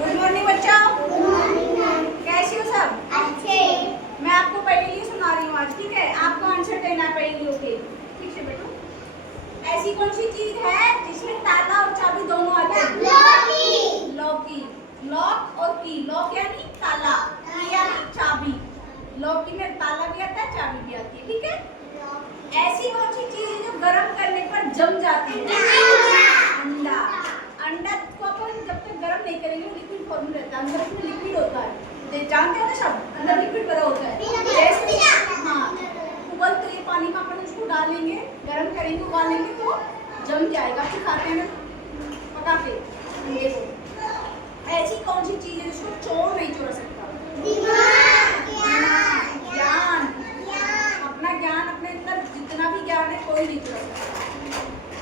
Good morning बच्चा। कैसी हो सब? अच्छे। मैं आपको पहेली सुना रही हूँ आज, ठीक है? आपको आंसर देना है पहेलियों के। ठीक है बेटू। ऐसी कौन सी चीज है जिसमें ताला और चाबी दोनों आते हैं? लॉकी। लॉकी। लॉक और की। लॉक यानी ताला, की यानी चाबी। लॉकी में ताला भी आता है, चाबी भी आती है, ठीक है? ऐसी कौन सी चीज है जो गर्म करने पर जम जाती है? अंडा। अंडा को अपन जब तक गर्म नहीं करेंगे लिक्विड फॉर्म में रहता है, अंदर उसमें लिक्विड होता है, जानते हो ना सब, अंदर लिक्विड भरा होता है। जैसे हाँ, उबलते हुए पानी में अपन उसको डालेंगे, गर्म करेंगे, उबालेंगे तो जम जाएगा, फिर खाते हैं पका के अंडे को। ऐसी कौन सी चीज है जिसको चोर नहीं चुरा सकता? ज्ञान। अपना ज्ञान, अपने अंदर जितना भी ज्ञान है कोई नहीं चुरा सकता।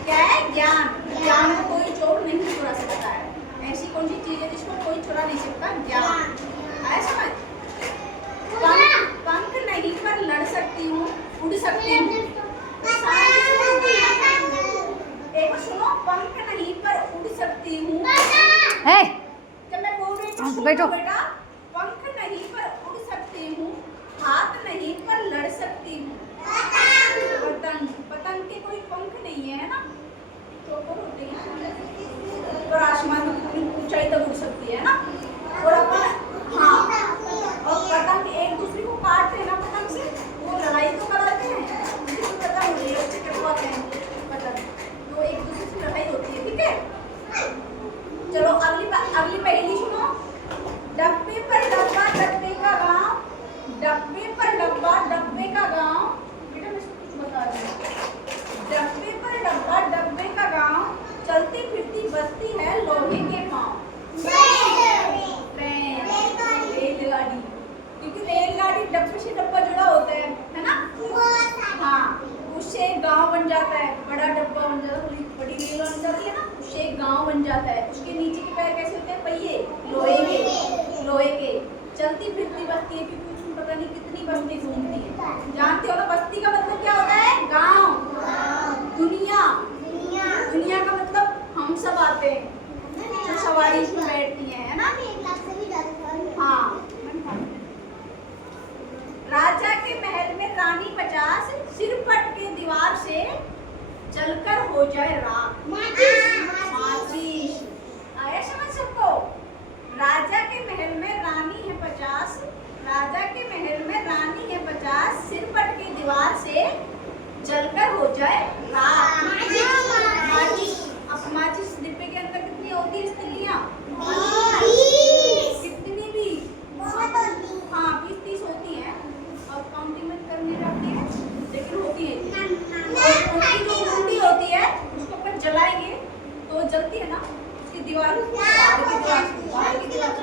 क्या है? ज्ञान। ज्ञान को कोई चोर नहीं चुरा सकता है। ऐसी कौन सी चीज है जिसको कोई चुरा नहीं सकता? ज्ञान। आया समझ? पंख नहीं पर लड़ सकती हूँ, उड़ सकती हूँ। एक सुनो, पंख नहीं पर उड़ सकती हूँ। जब मैं बोल रही हूँ बेटा, पंख नहीं पर उड़ सकती हूँ, हाथ नहीं पर लड़ सकती हूँ। पतंग। पतंग के कोई पंख नहीं है ना, चौकोर होते हैं और आसमान में कितनी ऊंचाई तक उड़ सकती है ना। और अपन हाँ, और पतंग एक दूसरे को काटते हैं ना, पतंग से वो लड़ाई तो कराते हैं, मुझे पता मुझे अच्छे करवाते हैं पतंग, तो एक दूसरे से लड़ाई होती है, ठीक है? चलो अगली पहेली सुनो। डब्बे पर डब्बा डब्बे का गाँव, डब्बे पर डब्बा डब्बे का गाँव। बेटा मैं कुछ बता रही हूँ। डब्बे पर डब्बा डब्बे का गाँव, चलती फिरती बस्ती है लोहे के पाँव। ट्रेन, रेलगाड़ी, क्योंकि रेलगाड़ी डब्बे से डब्बा जुड़ा होता है ना? हाँ, उससे एक गाँव बन जाता है, बड़ा डब्बा बन जाता है, बड़ी रेल बन जाती है ना, उससे एक गाँव बन जाता है। उसके नीचे के पैर कैसे होते हैं? पहिए, लोहे के, लोहे के। चलती फिरती बस्ती है, क्योंकि उसमें पता नहीं कितनी बस्ती घूमती है। जानते हो ना बस्ती का मतलब क्या होता है? गाँव। दुनिया। दुनिया का मतलब हम सब आते हैं, जो सवारी इसमें बैठती है ना? हाँ। राजा के महल में रानी 50, सिर पट के दीवार से जलकर हो जाए राख। माचिस। आया समझ सबको? राजा के महल में रानी है 50, राजा के महल में रानी है 50, सिर पट के दीवार से जलकर हो जाए राख। माचिस। अब माचिस डिब्बे के अंदर कितनी होती है तिल्लियां? कितनी भी? हाँ 20-30 होती हैं, और काउंटिंग में करने जाती है लेकिन होती है। उनकी जो कुंडी होती है उसको अपन जलाएंगे तो जलती है ना, उसकी दीवार बाहर की दीवार से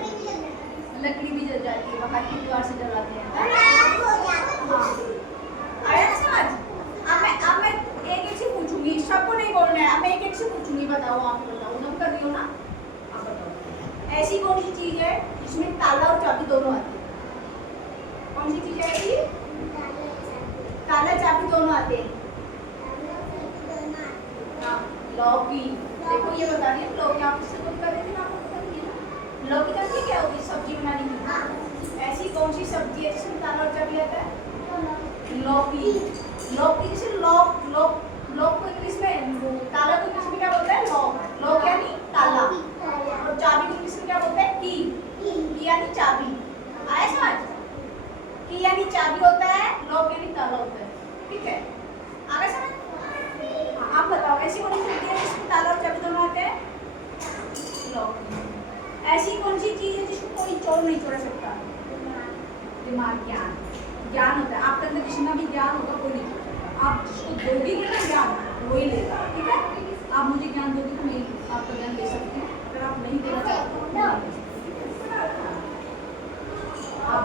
लकड़ी भी जल जाती है, बाहर की दीवार से जलाते हैं। हाँ आया ना समझ? अब मैं एक एक से पूछूंगी, सबको नहीं बोलना है, अब मैं एक एक से पूछूंगी। बताओ, आप बताओ, नम कर रही हो ना? आप बताओ, ऐसी कौन सी चीज है जिसमें ताला और चाबी दोनों आते हैं? कौन सी चीज है ऐसी? ताला चाबी दोनों आते हैं। हाँ, लौकी। देखो ये बता रही है लौकी, आप इससे कुछ कर रहे थे ना, आपको पता नहीं है ना? लौकी का क्या होती है? सब्जी बनाने की। ऐसी कौन सी सब्जी है जिसमें ताला और चाबी आता है? लौकी। लौकी जैसे लॉक, लॉक, लॉक को इंग्लिश में, ताला को इंग्लिश में क्या बोलते हैं? लॉक। लॉक यानी ताला, और चाबी को इंग्लिश में क्या बोलते हैं? की यानी चाबी। आया समझ? की यानी चाबी होता है, लॉक यानी ताला होता है, ठीक है? आगे समझ? हाँ, आप बताओ, ऐसी कौन सी चीज है जिसमें ताला और चाबी दोनों आते हैं? लॉक। ऐसी कौन सी चीज है जिसको कोई चोर नहीं चुरा सकता? दिमाग। ज्ञान। ज्ञान होता है आपके अंदर, जितना भी ज्ञान होगा कोई नहीं चुरा सकता। आप जिसको दोगे ना ज्ञान, वही लेगा, ठीक है? आप मुझे ज्ञान दोगे तो मैं आपका ज्ञान दे सकती हूँ, अगर आप नहीं देना चाहते तो नहीं दे सकते। आप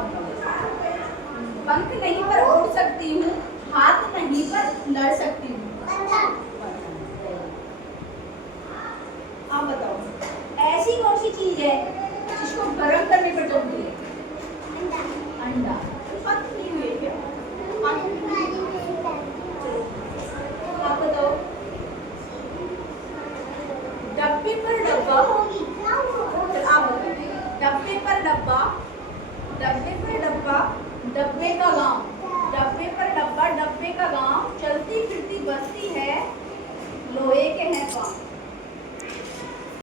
पंख नहीं पर उड़ सकती हूँ, हाथ नहीं पर लड़ सकती हूँ। आप बताओ, ऐसी कौन सी चीज है जिसको गर्म करने पर जलती है? अंडा। पंख नहीं हुए क्या? आप बताओ, डब्बे पर डब्बा डब्बे से डब्बा, डब्बे का गांव।